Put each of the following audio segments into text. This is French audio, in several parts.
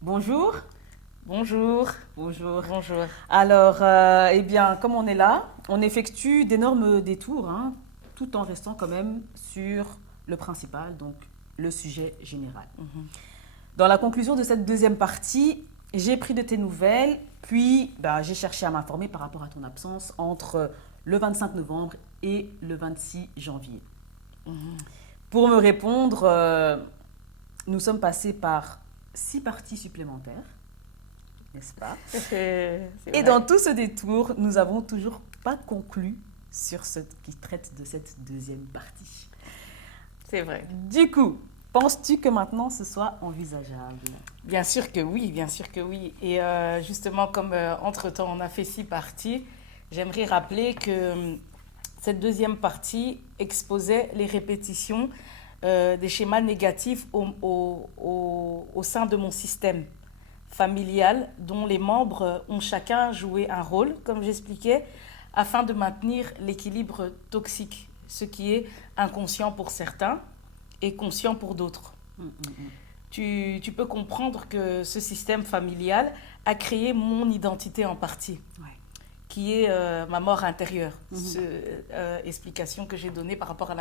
Bonjour. Bonjour. Bonjour. Bonjour. Alors, eh bien, comme on est là, on effectue d'énormes détours, hein, tout en restant quand même sur le principal, donc le sujet général. Dans la conclusion de cette deuxième partie, j'ai pris de tes nouvelles, puis j'ai cherché à m'informer par rapport à ton absence entre le 25 novembre et le 26 janvier. Pour me répondre, nous sommes passés par 6 parties supplémentaires, n'est-ce pas? C'est Et vrai. dans tout ce détour, nous n'avons toujours pas conclu sur ce qui traite de cette deuxième partie. C'est vrai. Du coup, penses-tu que maintenant ce soit envisageable? Bien sûr que oui, bien sûr que oui. Et justement, comme entre-temps on a fait 6 parties, j'aimerais rappeler que cette deuxième partie exposait les répétitions des schémas négatifs au sein de mon système familial, dont les membres ont chacun joué un rôle, comme j'expliquais, afin de maintenir l'équilibre toxique, ce qui est inconscient pour certains et conscient pour d'autres. Tu peux comprendre que ce système familial a créé mon identité en partie, Ouais. qui est ma mort intérieure. Explication que j'ai donnée par rapport à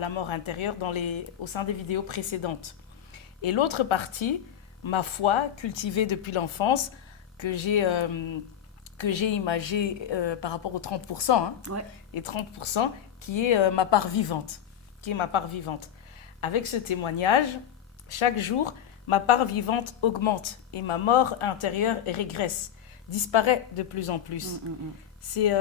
la mort intérieure au sein des vidéos précédentes. Et l'autre partie, ma foi, cultivée depuis l'enfance, que j'ai imagée par rapport aux 30%, hein, Ouais. les 30%, qui est ma part vivante. Qui est ma part vivante. Avec ce témoignage, chaque jour, ma part vivante augmente et ma mort intérieure régresse, disparaît de plus en plus. C'est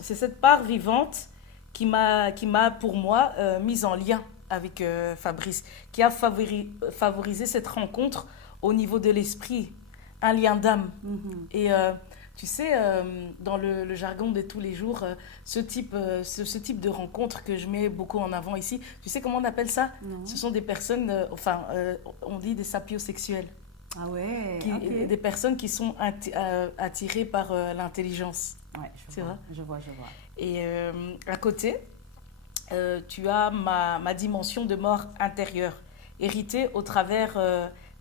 cette part vivante qui m'a pour moi, mise en lien avec Fabrice, qui a favorisé cette rencontre au niveau de l'esprit, un lien d'âme. Et tu sais, dans le jargon de tous les jours, ce type de rencontre que je mets beaucoup en avant ici, tu sais comment on appelle ça? Non. Ce sont des personnes, on dit des sapiosexuels, Ah ouais, ok. des personnes qui sont attirées par l'intelligence. Ouais, C'est vrai. je vois, je vois. Et à côté, tu as ma dimension de mort intérieure, héritée au travers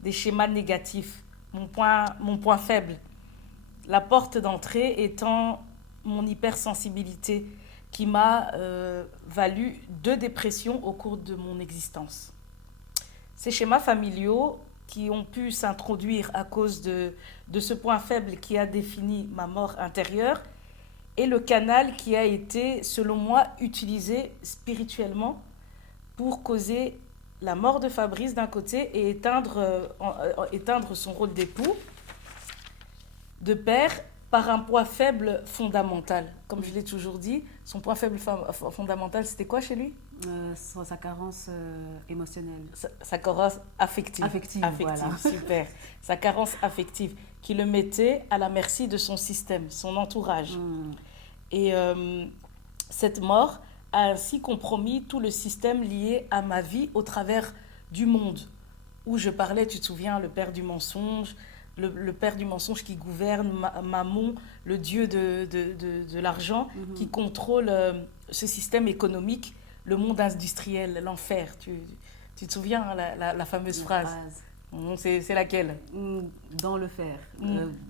des schémas négatifs, mon point faible. La porte d'entrée étant mon hypersensibilité qui m'a valu 2 dépressions au cours de mon existence. Ces schémas familiaux qui ont pu s'introduire à cause de ce point faible qui a défini ma mort intérieure et le canal qui a été, selon moi, utilisé spirituellement pour causer la mort de Fabrice d'un côté et éteindre son rôle d'époux, de père, par un point faible fondamental. Comme je l'ai toujours dit, son point faible fondamental, c'était quoi chez lui? Sur sa carence émotionnelle. Sa carence affective. Affective, voilà. Super. Sa carence affective, qui le mettait à la merci de son système, son entourage. Et cette mort a ainsi compromis tout le système lié à ma vie au travers du monde. Où je parlais, tu te souviens, le père du mensonge, le père du mensonge qui gouverne, Mammon, le dieu de l'argent, qui contrôle ce système économique, le monde industriel, l'enfer. Tu te souviens, hein, la fameuse La phrase? phrase. C'est laquelle? Dans le fer.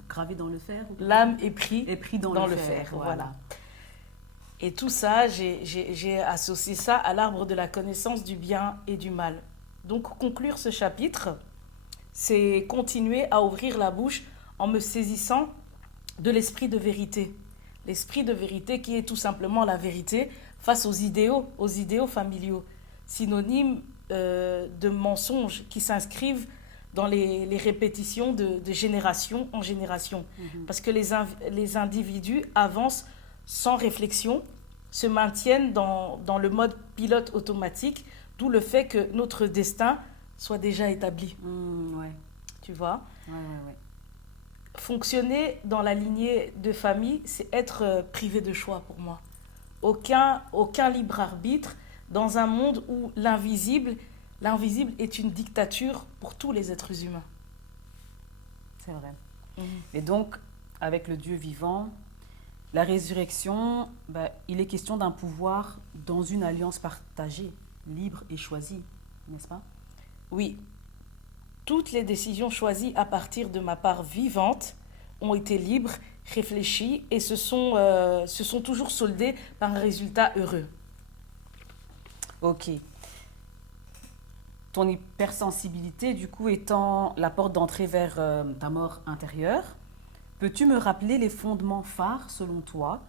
Gravé dans le fer. L'âme est prise Et pris dans, dans le le fer. fer. Voilà. Et tout ça, j'ai associé ça à l'arbre de la connaissance du bien et du mal. Donc conclure ce chapitre, c'est continuer à ouvrir la bouche en me saisissant de l'esprit de vérité. L'esprit de vérité qui est tout simplement la vérité face aux idéaux familiaux, synonymes de mensonges qui s'inscrivent dans les répétitions de génération en génération. Parce que les individus avancent sans réflexion, se maintiennent dans le mode pilote automatique, d'où le fait que notre destin soit déjà établi. Ouais. Tu vois? Ouais. Fonctionner dans la lignée de famille, c'est être privé de choix pour moi. Aucun libre arbitre dans un monde où l'invisible est une dictature pour tous les êtres humains. C'est vrai. Et donc, avec le Dieu vivant, la résurrection, il est question d'un pouvoir dans une alliance partagée, libre et choisie, n'est-ce pas? Oui, Toutes les décisions choisies à partir de ma part vivante ont été libres, réfléchies et se sont toujours soldées par un résultat heureux. Ok. Ton hypersensibilité, du coup, étant la porte d'entrée vers ta mort intérieure, peux-tu me rappeler les fondements phares, selon toi,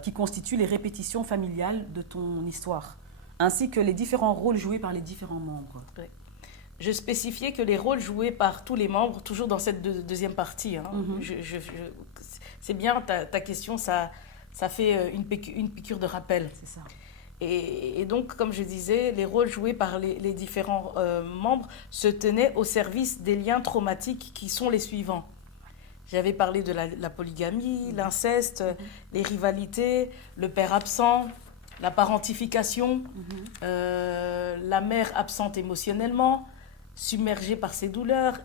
qui constituent les répétitions familiales de ton histoire, ainsi que les différents rôles joués par les différents membres? Ouais. Je spécifiais que les rôles joués par tous les membres, toujours dans cette deuxième partie, hein, c'est bien ta question, ça fait une piqûre de rappel. C'est ça. Et donc, comme je disais, les rôles joués par les différents membres se tenaient au service des liens traumatiques qui sont les suivants. J'avais parlé de la polygamie, l'inceste, les rivalités, le père absent, la parentification, la mère absente émotionnellement, submergée par ses douleurs,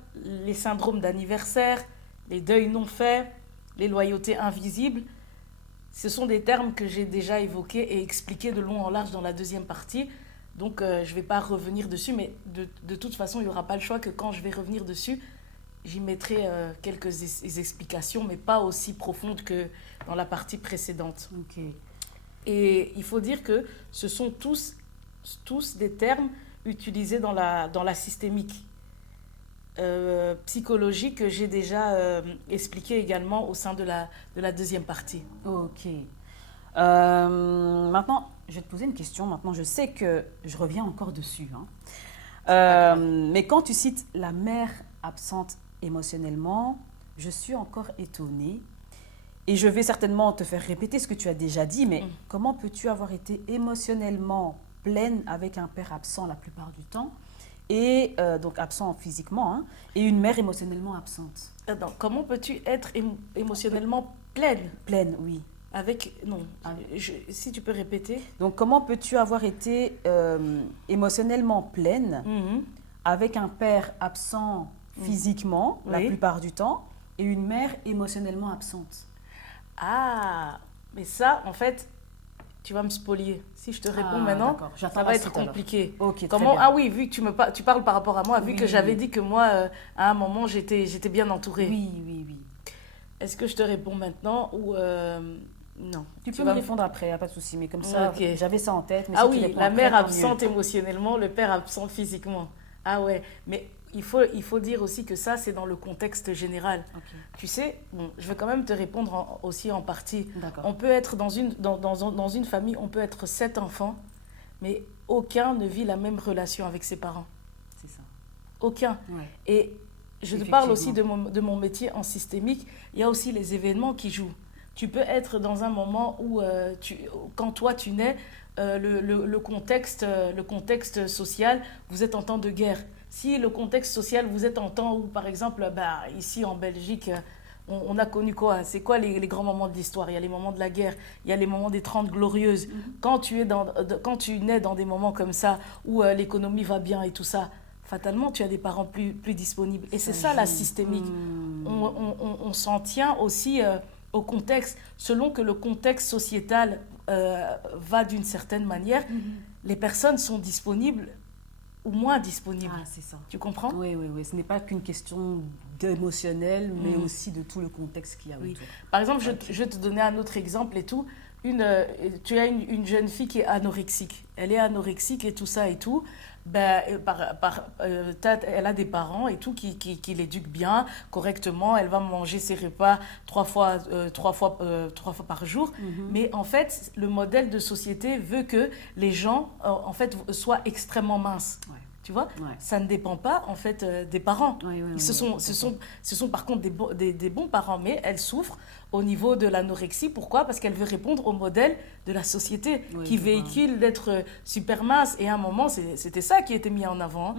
les syndromes d'anniversaire, les deuils non faits, les loyautés invisibles. Ce sont des termes que j'ai déjà évoqués et expliqués de long en large dans la deuxième partie. Donc, je ne vais pas revenir dessus, mais de toute façon, il n'y aura pas le choix que quand je vais revenir dessus, j'y mettrai quelques explications, mais pas aussi profondes que dans la partie précédente. Ok. Et il faut dire que ce sont tous des termes utilisés dans la systémique psychologique que j'ai déjà expliqué également au sein de la deuxième partie. Ok. Maintenant, je vais te poser une question. Maintenant, je sais que je reviens encore dessus, hein. Mais quand tu cites la mère absente émotionnellement, je suis encore étonnée. Et je vais certainement te faire répéter ce que tu as déjà dit, mais comment peux-tu avoir été émotionnellement pleine avec un père absent la plupart du temps, et donc absent physiquement, hein, et une mère émotionnellement absente? Attends, comment peux-tu être émotionnellement pleine? Pleine, oui. Avec... Non, si tu peux répéter. Donc comment peux-tu avoir été émotionnellement pleine avec un père absent physiquement la plupart du temps, et une mère émotionnellement absente? Ah, mais ça, en fait, tu vas me spolier. Si je te réponds maintenant, ça va être compliqué. Okay, comment? Ah oui, vu que tu parles par rapport à moi, vu que j'avais dit que moi, à un moment, j'étais bien entourée. Oui. Est-ce que je te réponds maintenant ou non? Tu peux me répondre après, il n'y a pas de souci, mais comme ça, j'avais ça en tête. Mais ah oui, la mère absente émotionnellement, le père absent physiquement. Ah ouais, mais il faut dire aussi que ça, c'est dans le contexte général. Okay. Tu sais, bon, je vais quand même te répondre aussi en partie. On peut être dans une famille, on peut être 7 enfants, mais aucun ne vit la même relation avec ses parents. C'est ça. Aucun. Ouais. Et je te parle aussi de mon métier en systémique, il y a aussi les événements qui jouent. Tu peux être dans un moment où, quand toi tu nais, le contexte social, vous êtes en temps de guerre. Si le contexte social, vous êtes en temps où, par exemple, ici en Belgique, on a connu quoi? C'est quoi les grands moments de l'histoire? Il y a les moments de la guerre, il y a les moments des 30 glorieuses. Quand tu nais dans des moments comme ça, où l'économie va bien et tout ça, fatalement, tu as des parents plus disponibles. Et c'est ça la systémique. On s'en tient aussi au contexte. Selon que le contexte sociétal va d'une certaine manière, les personnes sont disponibles ou moins disponibles. Ah, c'est ça. Tu comprends? Oui. Ce n'est pas qu'une question d'émotionnel, mais aussi de tout le contexte qu'il y a autour. Par exemple, je vais te donner un autre exemple et tout. Tu as une jeune fille qui est anorexique. Elle est anorexique et tout ça et tout. Elle a des parents et tout qui l'éduquent bien, correctement. Elle va manger ses repas trois fois par jour. Mais en fait, le modèle de société veut que les gens en fait, soient extrêmement minces. Ouais. Tu vois, ça ne dépend pas en fait des parents. Ce sont par contre des bons parents, mais elle souffre au niveau de l'anorexie. Pourquoi? Parce qu'elle veut répondre au modèle de la société qui véhicule d'être super mince. Et à un moment, c'était ça qui était mis en avant.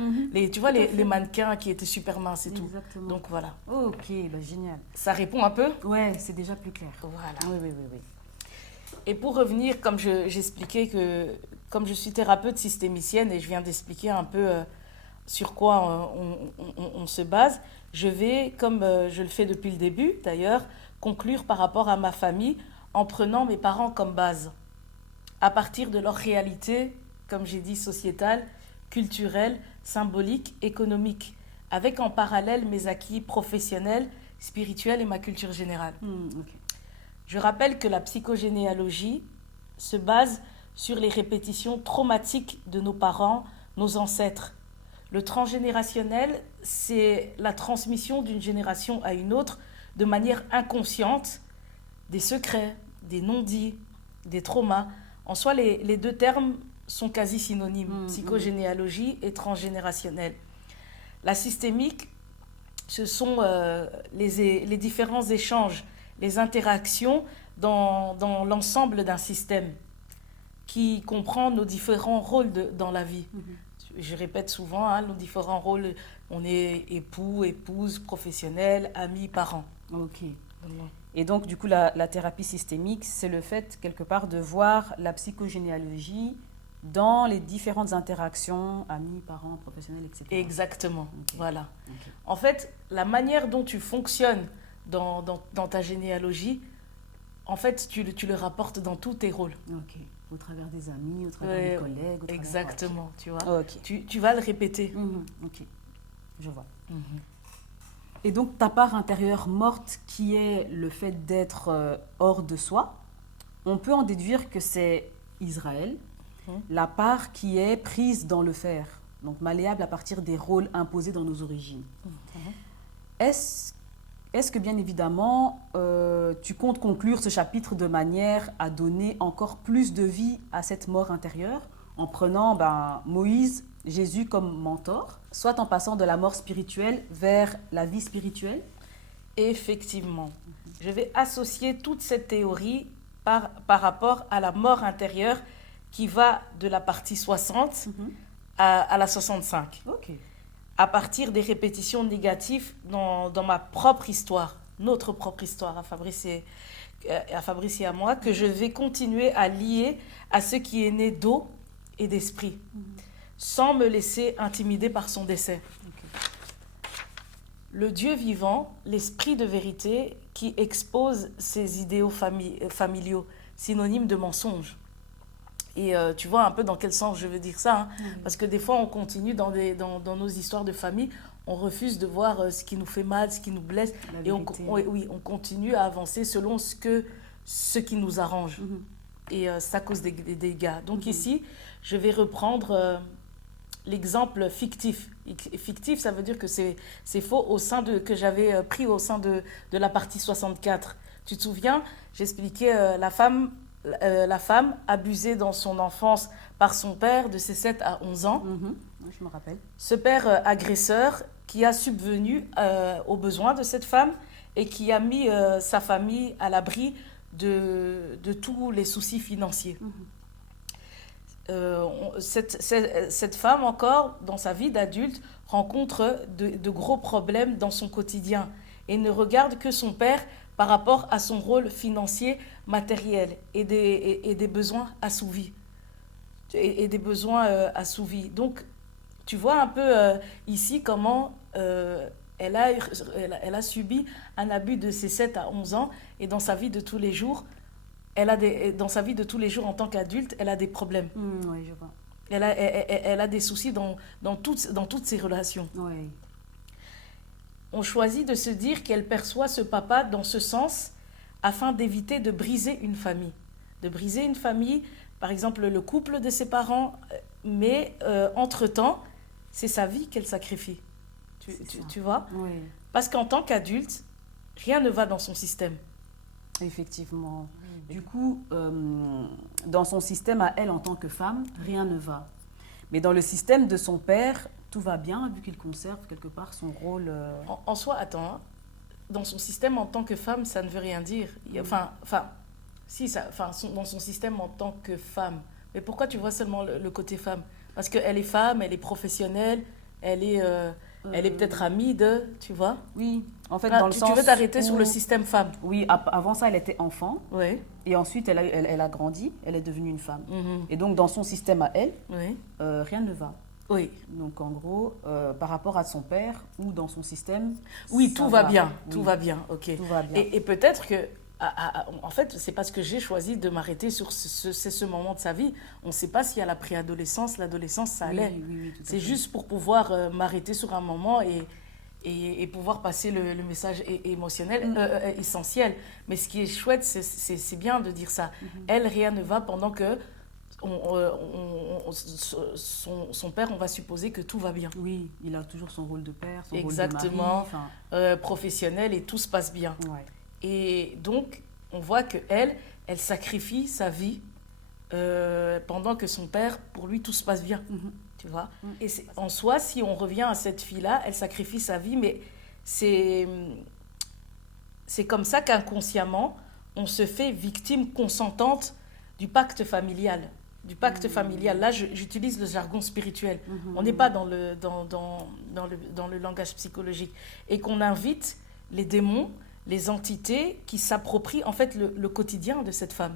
Tu vois, les mannequins qui étaient super minces et tout. Donc voilà. Ok, génial. Ça répond un peu? Ouais, c'est déjà plus clair. Voilà. Oui. Et pour revenir, comme j'expliquais que... Comme je suis thérapeute systémicienne et je viens d'expliquer un peu sur quoi on se base, je vais, comme je le fais depuis le début d'ailleurs, conclure par rapport à ma famille en prenant mes parents comme base. À partir de leur réalité, comme j'ai dit, sociétale, culturelle, symbolique, économique. avec en parallèle mes acquis professionnels, spirituels et ma culture générale. Ok. Je rappelle que la psychogénéalogie se base sur les répétitions traumatiques de nos parents, nos ancêtres. Le transgénérationnel, c'est la transmission d'une génération à une autre de manière inconsciente des secrets, des non-dits, des traumas. En soi, les deux termes sont quasi synonymes, psychogénéalogie et transgénérationnel. La systémique, ce sont les différents échanges, les interactions dans l'ensemble d'un système qui comprend nos différents rôles dans la vie. Je répète souvent, hein, nos différents rôles, on est époux, épouse, professionnel, amis, parents. Ok. Et donc, du coup, la thérapie systémique, c'est le fait, quelque part, de voir la psychogénéalogie dans les différentes interactions, amis, parents, professionnels, etc. Exactement, Okay. voilà. Okay. En fait, la manière dont tu fonctionnes dans ta généalogie, en fait, tu le rapportes dans tous tes rôles. Ok. Au travers des amis, au travers des collègues. Au travers... Exactement, tu vois. Okay. Tu vas le répéter. Ok, je vois. Et donc, ta part intérieure morte, qui est le fait d'être hors de soi, on peut en déduire que c'est Israël, la part qui est prise dans le fer, donc malléable à partir des rôles imposés dans nos origines. Est-ce que, bien évidemment, tu comptes conclure ce chapitre de manière à donner encore plus de vie à cette mort intérieure, en prenant Moïse, Jésus comme mentor, soit en passant de la mort spirituelle vers la vie spirituelle? Effectivement. Je vais associer toute cette théorie par rapport à la mort intérieure qui va de la partie 60 à la 65. Ok. À partir des répétitions négatives dans ma propre histoire, notre propre histoire à Fabrice et à moi, que je vais continuer à lier à ce qui est né d'eau et d'esprit, sans me laisser intimider par son décès. Le Dieu vivant, l'esprit de vérité qui expose ses idéaux familiaux, synonyme de mensonge. Et tu vois un peu dans quel sens je veux dire ça, hein? Parce que des fois, on continue dans nos histoires de famille, on refuse de voir ce qui nous fait mal, ce qui nous blesse, et on continue à avancer selon ce qui nous arrange. Et ça cause des dégâts. Donc ici, je vais reprendre l'exemple fictif. Fictif, ça veut dire que c'est faux que j'avais pris au sein de la partie 64. Tu te souviens, j'expliquais la femme abusée dans son enfance par son père de ses 7 à 11 ans. Je me rappelle. Ce père agresseur qui a subvenu aux besoins de cette femme et qui a mis sa famille à l'abri de tous les soucis financiers. Cette femme encore, dans sa vie d'adulte, rencontre de gros problèmes dans son quotidien et ne regarde que son père par rapport à son rôle financier, matériel et des besoins assouvis. Donc, tu vois un peu ici comment elle a subi un abus de ses 7 à 11 ans et dans sa vie de tous les jours, dans sa vie de tous les jours en tant qu'adulte, elle a des problèmes. Oui, je vois. Elle a des soucis dans toutes ses relations. Oui. On choisit de se dire qu'elle perçoit ce papa dans ce sens afin d'éviter de briser une famille. De briser une famille, par exemple le couple de ses parents, mais entre-temps, c'est sa vie qu'elle sacrifie. Tu vois? Oui. Parce qu'en tant qu'adulte, rien ne va dans son système. Effectivement. Du coup, dans son système à elle en tant que femme, rien ne va. Mais dans le système de son père, tout va bien, vu qu'il conserve quelque part son rôle. En soi, attends, hein, dans son système en tant que femme, ça ne veut rien dire. Dans son système en tant que femme. Mais pourquoi tu vois seulement le côté femme? Parce qu'elle est femme, elle est professionnelle, elle est peut-être amie de, tu vois? Oui, en fait, Là, dans le sens tu veux t'arrêter où... sur le système femme? Oui, avant ça, elle était enfant. Oui. Et ensuite, elle a grandi, elle est devenue une femme. Et donc, dans son système à elle, rien ne va. Oui. Donc, en gros, par rapport à son père ou dans son système... Oui, tout va bien. Oui. Tout va bien, ok. Tout va bien. Et peut-être que En fait, c'est parce que j'ai choisi de m'arrêter sur ce moment de sa vie. On ne sait pas si à la préadolescence, l'adolescence, ça allait. Oui, tout à C'est fait. juste pour pouvoir m'arrêter sur un moment et pouvoir passer le message émotionnel essentiel. Mais ce qui est chouette, c'est bien de dire ça. Elle, rien ne va pendant que son père, on va supposer que tout va bien. Oui, il a toujours son rôle de père, son Exactement, rôle de mari. professionnel et tout se passe bien. Ouais. Et donc, on voit qu'elle, elle sacrifie sa vie pendant que son père, pour lui, tout se passe bien. Tu vois. Et en soi, si on revient à cette fille-là, elle sacrifie sa vie, mais c'est comme ça qu'inconsciemment, on se fait victime consentante du pacte familial. Là, j'utilise le jargon spirituel. On n'est pas dans le langage psychologique. Et qu'on invite les démons, les entités qui s'approprient en fait le quotidien de cette femme.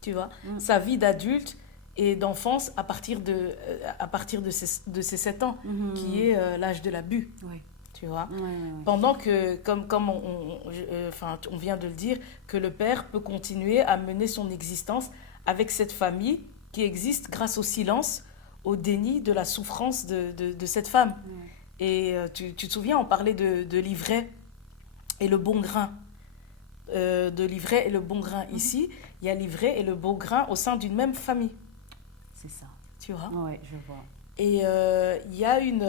Tu vois, sa vie d'adulte et d'enfance à partir de ses 7 ans, qui est l'âge de l'abus. Ouais. Tu vois. Ouais. Pendant que, comme on vient de le dire, que le père peut continuer à mener son existence avec cette famille qui existe grâce au silence, au déni de la souffrance de cette femme. Et tu te souviens, on parlait de l'ivraie et le bon grain. De l'ivraie et le bon grain. Ici, il y a l'ivraie et le bon grain au sein d'une même famille. C'est ça. Tu vois. Oui, je vois. Et il y a une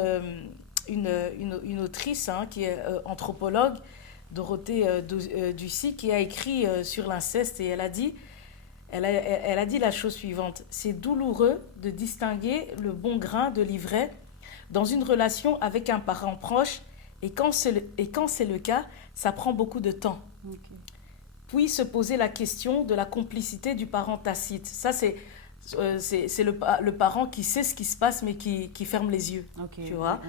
autrice qui est anthropologue, Dorothée Ducy, qui a écrit sur l'inceste et elle a dit la chose suivante: c'est douloureux de distinguer le bon grain de l'ivraie dans une relation avec un parent proche et quand c'est le cas, ça prend beaucoup de temps. Okay. Puis se poser la question de la complicité du parent tacite. Ça, c'est le parent qui sait ce qui se passe mais qui ferme les yeux. Okay. Tu vois.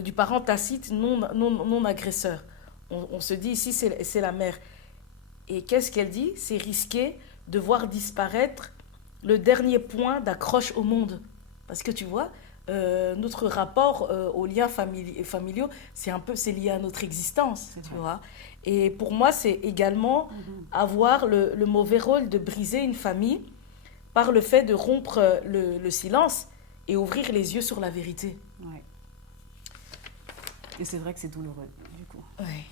Du parent tacite non agresseur. On se dit ici, c'est la mère. Et qu'est-ce qu'elle dit? C'est risqué de voir disparaître le dernier point d'accroche au monde. Parce que tu vois, notre rapport aux liens familiaux, c'est lié à notre existence, tu vois. Et pour moi, c'est également avoir le mauvais rôle de briser une famille par le fait de rompre le silence et ouvrir les yeux sur la vérité. Ouais. Et c'est vrai que c'est douloureux, du coup. Ouais.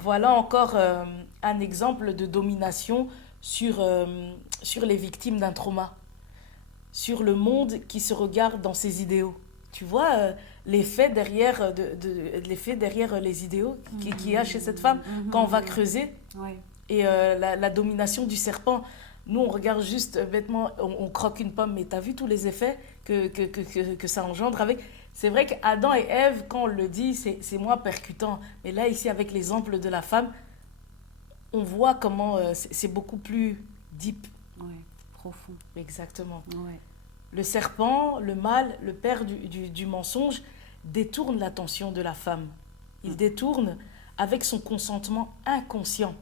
Voilà encore un exemple de domination sur les victimes d'un trauma, sur le monde qui se regarde dans ses idéaux. Tu vois l'effet derrière les idéaux qu'il y a chez cette femme quand on va creuser. Ouais. Et la domination du serpent. Nous, on regarde juste bêtement, on croque une pomme, mais tu as vu tous les effets que ça engendre avec. C'est vrai qu'Adam et Ève, quand on le dit, c'est moins percutant. Mais là, ici, avec l'exemple de la femme, on voit comment c'est beaucoup plus deep. Ouais, profond. Exactement. Ouais. Le serpent, le mal, le père du mensonge, détourne l'attention de la femme. Il détourne avec son consentement inconscient.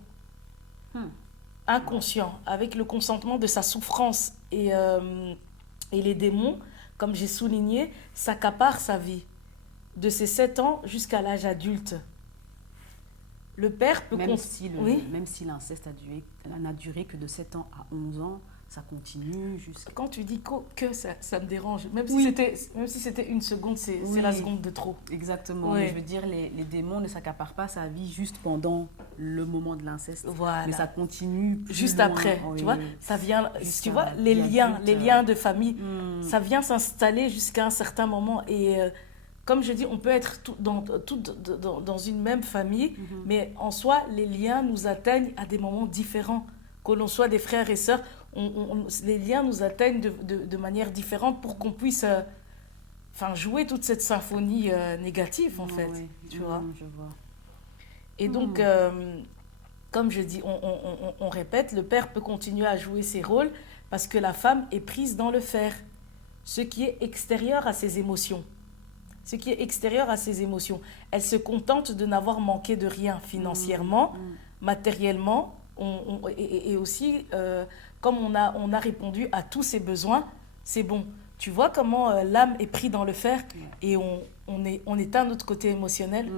Inconscient, avec le consentement de sa souffrance. Et les démons, comme j'ai souligné, s'accaparent sa vie, de ses 7 ans jusqu'à l'âge adulte. Le père peut... Même si l'inceste n'a duré que de 7 ans à 11 ans, ça continue jusqu'à... Quand tu dis que ça me dérange, même si c'était une seconde, c'est la seconde de trop. Exactement, oui. Mais je veux dire, les démons ne s'accaparent pas sa vie juste pendant le moment de l'inceste. Voilà. Mais ça continue juste loin. après, Oui. tu vois, ça vient, juste tu vois, les liens de famille, ça vient s'installer jusqu'à un certain moment. Et comme je dis, on peut être dans une même famille, mais en soi, les liens nous atteignent à des moments différents. Que l'on soit des frères et sœurs, les liens nous atteignent de manière différente pour qu'on puisse jouer toute cette symphonie négative, en fait. Oui. Tu vois. Je vois. Et donc, comme je dis, on répète, le père peut continuer à jouer ses rôles parce que la femme est prise dans le faire, ce qui est extérieur à ses émotions. Elle se contente de n'avoir manqué de rien financièrement, matériellement, et aussi, comme on a répondu à tous ses besoins, c'est bon. Tu vois comment l'âme est prise dans le faire et on éteint notre côté émotionnel.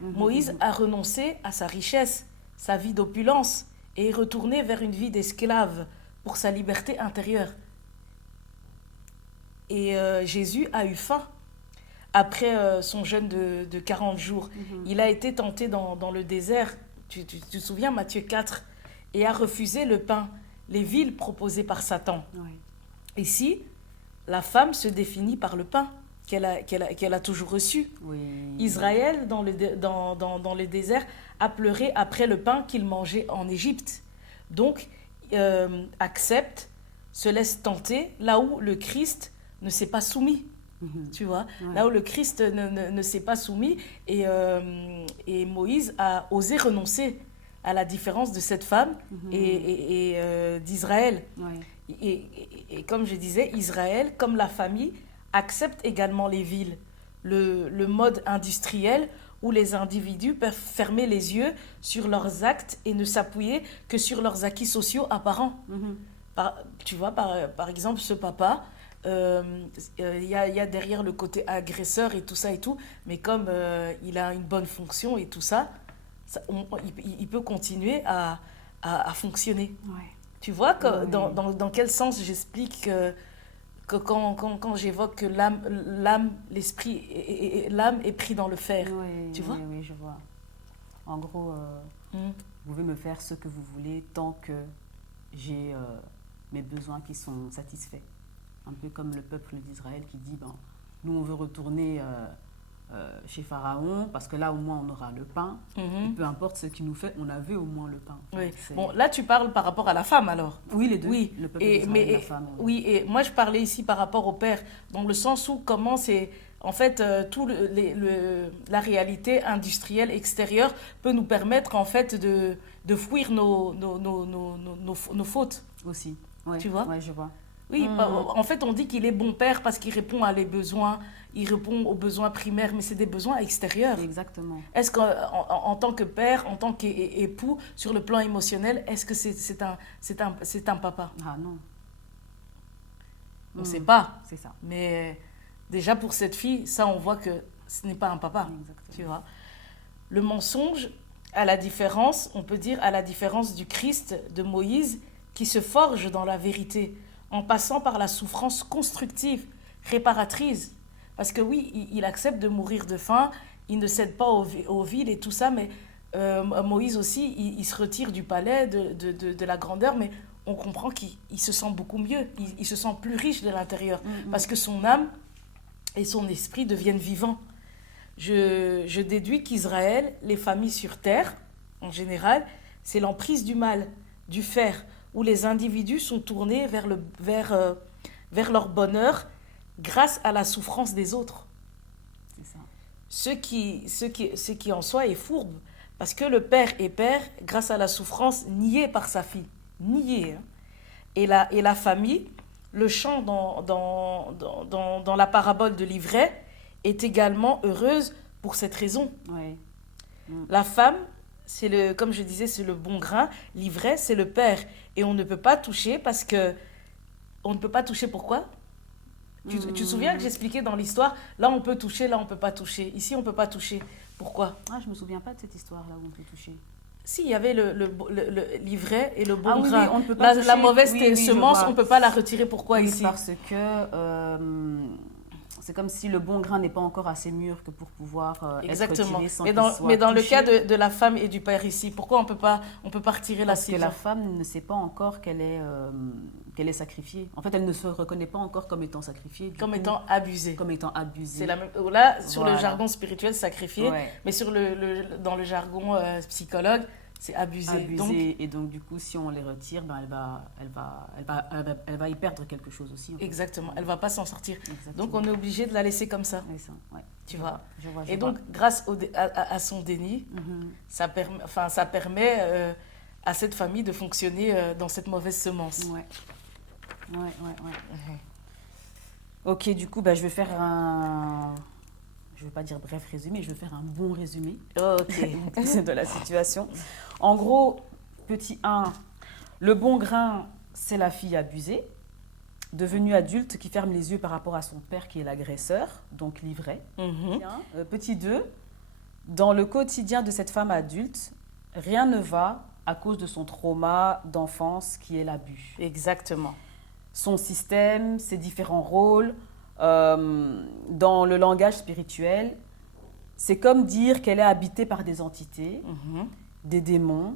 Moïse a renoncé à sa richesse. sa vie d'opulence et est retourné vers une vie d'esclave pour sa liberté intérieure. Et Jésus a eu faim après son jeûne de 40 jours. Il a été tenté dans le désert, tu te souviens, Matthieu 4, et a refusé le pain, les viles proposées par Satan. Oui. Ici, la femme se définit par le pain qu'elle a toujours reçu. Oui. Israël, dans le désert, a pleuré après le pain qu'il mangeait en Égypte. Donc, accepte, se laisse tenter, là où le Christ ne s'est pas soumis. Tu vois, là où le Christ ne s'est pas soumis, et Moïse a osé renoncer, à la différence de cette femme et d'Israël. Et comme je disais, Israël, comme la famille, accepte également les villes, le mode industriel où les individus peuvent fermer les yeux sur leurs actes et ne s'appuyer que sur leurs acquis sociaux apparents. Tu vois, par exemple, ce papa, y a derrière le côté agresseur et tout ça et tout, mais comme il a une bonne fonction et tout ça, il peut continuer à fonctionner. Tu vois dans quel sens j'explique que quand j'évoque que l'âme, l'esprit et l'âme est pris dans le fer. Tu vois? Oui, je vois. En gros, vous pouvez me faire ce que vous voulez tant que j'ai mes besoins qui sont satisfaits. Un peu comme le peuple d'Israël qui dit, nous on veut retourner chez Pharaon parce que là au moins on aura le pain. Et peu importe ce qu'il nous fait, on avait au moins le pain. Oui. Bon, là tu parles par rapport à la femme alors. Oui, les deux. Oui. Le peuple d'Israël et la femme. Oui, et moi je parlais ici par rapport au père, dans le sens où comment c'est... En fait, la réalité industrielle extérieure peut nous permettre en fait de fuir nos fautes. Aussi. Tu vois? Oui, je vois. Oui, en fait, on dit qu'il est bon père parce qu'il répond à les besoins, il répond aux besoins primaires, mais c'est des besoins extérieurs. Exactement. Est-ce qu'en tant que père, en tant qu'époux, sur le plan émotionnel, est-ce que c'est un papa? Ah non. On ne sait pas. C'est ça. Mais déjà pour cette fille, ça, on voit que ce n'est pas un papa. Exactement. Tu vois. Le mensonge, à la différence, on peut dire à la différence du Christ, de Moïse, qui se forge dans la vérité, en passant par la souffrance constructive, réparatrice. Parce que oui, il accepte de mourir de faim, il ne cède pas aux villes et tout ça, mais Moïse aussi, il se retire du palais, de la grandeur, mais on comprend qu'il se sent beaucoup mieux, il se sent plus riche de l'intérieur, parce que son âme et son esprit deviennent vivants. Je déduis qu'Israël, les familles sur terre, en général, c'est l'emprise du mal, du fer, où les individus sont tournés vers leur bonheur grâce à la souffrance des autres. C'est ça. Ce qui en soi est fourbe, parce que le père est père grâce à la souffrance niée par sa fille. Niée. Hein. Et la famille, le chant dans la parabole de l'ivraie, est également heureuse pour cette raison. Oui. La femme, comme je disais, c'est le bon grain. L'ivraie, c'est le père. Et on ne peut pas toucher parce que... On ne peut pas toucher pourquoi? Tu te souviens que j'expliquais dans l'histoire? Là, on peut toucher, là, on ne peut pas toucher. Ici, on ne peut pas toucher. Pourquoi? Ah, je ne me souviens pas de cette histoire-là où on peut toucher. Si, il y avait l'ivraie et le bon grain. Oui, on ne peut pas toucher. La mauvaise semence, on ne peut pas la retirer. Pourquoi ici? Parce que... c'est comme si le bon grain n'est pas encore assez mûr que pour pouvoir être retiré sans qu'il soit mais dans le touché. cas de la femme et du père ici, pourquoi on peut pas retirer la sémence? Parce que la femme ne sait pas encore qu'elle est sacrifiée. En fait, elle ne se reconnaît pas encore comme étant sacrifiée. Comme étant abusée. Comme étant abusée. C'est la même, là, sur Voilà. le jargon spirituel, sacrifiée, mais dans le jargon psychologue, c'est abusé. Et donc, du coup, si on les retire, elle va y perdre quelque chose aussi. En fait. Exactement. Elle ne va pas s'en sortir. Exactement. Donc, on est obligé de la laisser comme ça. Tu vois. Et donc, grâce à son déni, ça permet à cette famille de fonctionner dans cette mauvaise semence. Ouais. Ok, du coup, je vais faire je ne vais pas dire bref résumé, je vais faire un bon résumé de la situation. En gros, petit 1, le bon grain, c'est la fille abusée, devenue adulte qui ferme les yeux par rapport à son père qui est l'agresseur, donc l'ivraie. Petit 2, dans le quotidien de cette femme adulte, rien ne va à cause de son trauma d'enfance qui est l'abus. Exactement. Son système, ses différents rôles, dans le langage spirituel, c'est comme dire qu'elle est habitée par des entités, des démons,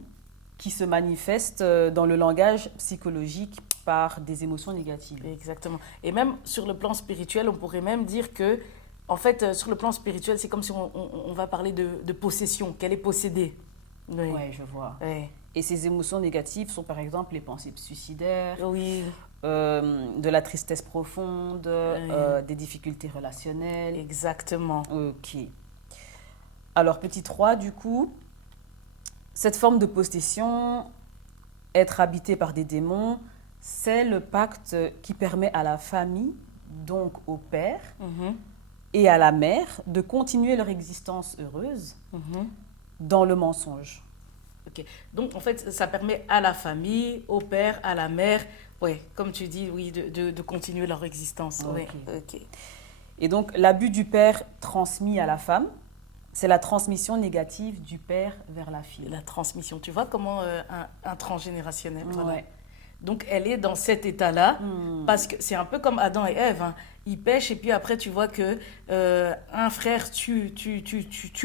qui se manifestent dans le langage psychologique par des émotions négatives. Exactement. Et même sur le plan spirituel, on pourrait même dire que, en fait, sur le plan spirituel, c'est comme si on va parler de possession, qu'elle est possédée. Oui, je vois. Oui. Et ces émotions négatives sont par exemple les pensées suicidaires, Oui. De la tristesse profonde, des difficultés relationnelles. Exactement. Ok. Alors, petit 3, du coup, cette forme de possession, être habité par des démons, c'est le pacte qui permet à la famille, donc au père et à la mère, de continuer leur existence heureuse dans le mensonge. Ok. Donc, en fait, ça permet à la famille, au père, à la mère, ouais, comme tu dis, oui, de continuer leur existence. Ok. Ouais. Ok. Et donc, l'abus du père transmis à la femme, c'est la transmission négative du père vers la fille. La transmission, tu vois comment un transgénérationnel. Voilà. Ouais. Donc, elle est dans cet état-là, parce que c'est un peu comme Adam et Ève. Hein. Ils pêchent et puis après, tu vois que un frère tue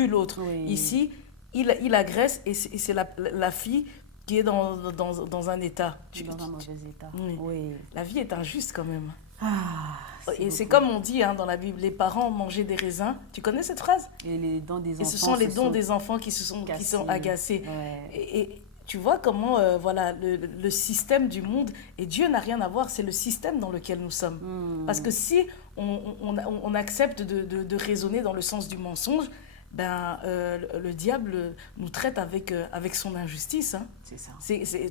l'autre. Oui. Ici, il agresse et c'est la fille qui est dans un état. Dans un mauvais état. Oui. Oui. La vie est injuste quand même. Ah, Et c'est comme on dit dans la Bible, les parents mangeaient des raisins. Tu connais cette phrase? Et les dents des enfants. Et ce sont les dons des enfants qui sont agacés. Ouais. Et tu vois comment voilà, le système du monde, et Dieu n'a rien à voir, c'est le système dans lequel nous sommes. Parce que si on accepte de raisonner dans le sens du mensonge, ben, le diable nous traite avec son injustice. Hein. C'est ça.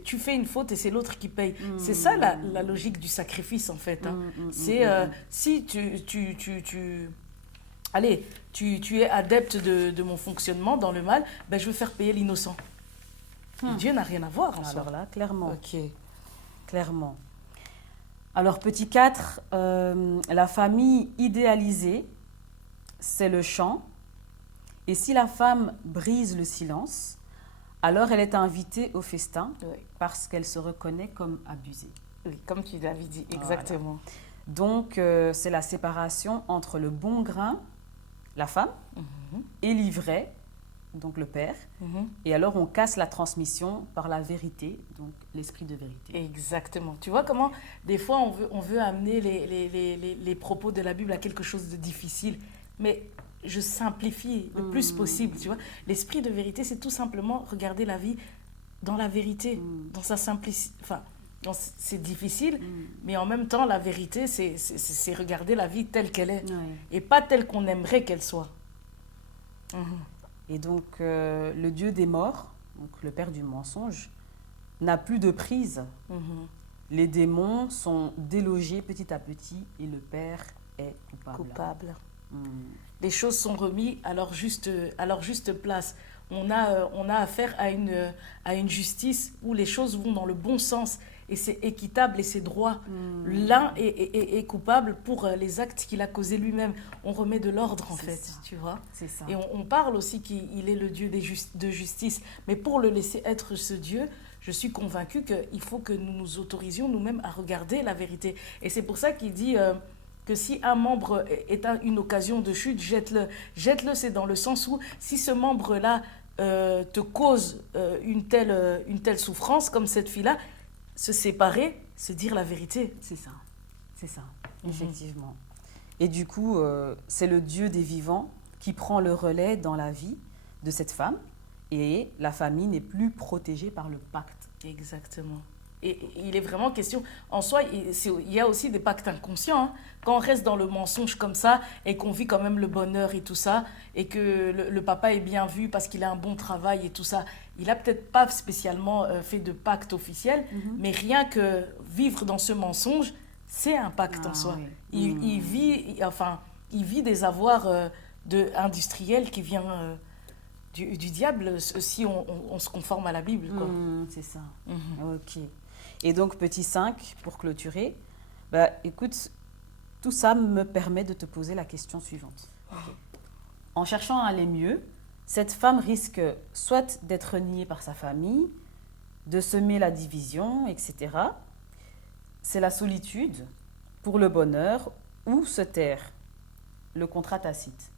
Tu fais une faute et c'est l'autre qui paye. C'est ça la logique du sacrifice en fait. Hein. Si allez, tu es adepte de mon fonctionnement dans le mal, ben, je veux faire payer l'innocent. Dieu n'a rien à voir en soi. Alors là, clairement. Ok. Clairement. Alors, petit 4, la famille idéalisée, c'est le chant. Et si la femme brise le silence, alors elle est invitée au festin parce qu'elle se reconnaît comme abusée. Oui, comme tu l'avais dit, exactement. Voilà. Donc, c'est la séparation entre le bon grain, la femme, et l'ivraie, donc le père. Et alors, on casse la transmission par la vérité, donc l'esprit de vérité. Exactement. Tu vois comment, des fois, on veut amener les propos de la Bible à quelque chose de difficile, mais je simplifie le plus possible, tu vois. L'esprit de vérité, c'est tout simplement regarder la vie dans la vérité, dans sa simplicité. Enfin, c'est difficile, mais en même temps, la vérité, c'est regarder la vie telle qu'elle est, et pas telle qu'on aimerait qu'elle soit. Et donc, le Dieu des morts, donc le père du mensonge, n'a plus de prise. Les démons sont délogés petit à petit et le père est coupable. Les choses sont remises à leur juste place. On a affaire à une justice où les choses vont dans le bon sens et c'est équitable et c'est droit. L'un est coupable pour les actes qu'il a causés lui-même. On remet de l'ordre en fait, ça. Tu vois. C'est ça. Et on parle aussi qu'il est le Dieu de justice. Mais pour le laisser être ce Dieu, je suis convaincue qu'il faut que nous nous autorisions nous-mêmes à regarder la vérité. Et c'est pour ça qu'il dit que si un membre est une occasion de chute, jette-le. Jette-le, c'est dans le sens où si ce membre-là te cause une telle souffrance, comme cette fille-là, se séparer, se dire la vérité. C'est ça, effectivement. Et du coup, c'est le Dieu des vivants qui prend le relais dans la vie de cette femme et la famille n'est plus protégée par le pacte. Exactement. Et il est vraiment question, en soi, il y a aussi des pactes inconscients. Hein. Quand on reste dans le mensonge comme ça et qu'on vit quand même le bonheur et tout ça, et que le papa est bien vu parce qu'il a un bon travail et tout ça, il n'a peut-être pas spécialement fait de pacte officiel, mais rien que vivre dans ce mensonge, c'est un pacte en soi. Oui. Il vit des avoirs industriels qui viennent du diable si on se conforme à la Bible. Quoi. C'est ça. Ok. Et donc, petit 5, pour clôturer, écoute, tout ça me permet de te poser la question suivante. En cherchant à aller mieux, cette femme risque soit d'être niée par sa famille, de semer la division, etc. C'est la solitude pour le bonheur ou se taire, le contrat tacite.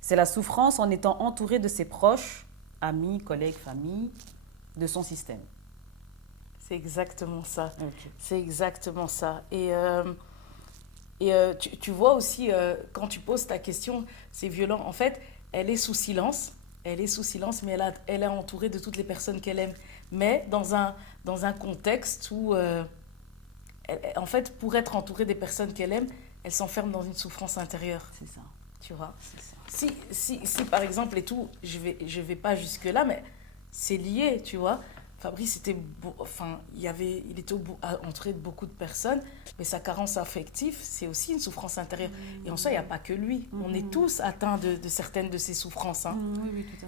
C'est la souffrance en étant entourée de ses proches, amis, collègues, famille, de son système. C'est exactement ça. Ok. C'est exactement ça. Et tu vois aussi, quand tu poses ta question, c'est violent. En fait, elle est sous silence. Elle est sous silence, mais elle est entourée de toutes les personnes qu'elle aime. Mais dans un contexte où, en fait, pour être entourée des personnes qu'elle aime, elle s'enferme dans une souffrance intérieure. C'est ça. Tu vois. C'est ça. Si par exemple, et tout, je vais pas jusque-là, mais c'est lié, tu vois. Fabrice il était entouré de beaucoup de personnes, mais sa carence affective, c'est aussi une souffrance intérieure. Et en soi, il n'y a pas que lui. On est tous atteints de certaines de ces souffrances. Hein. Oui, tout à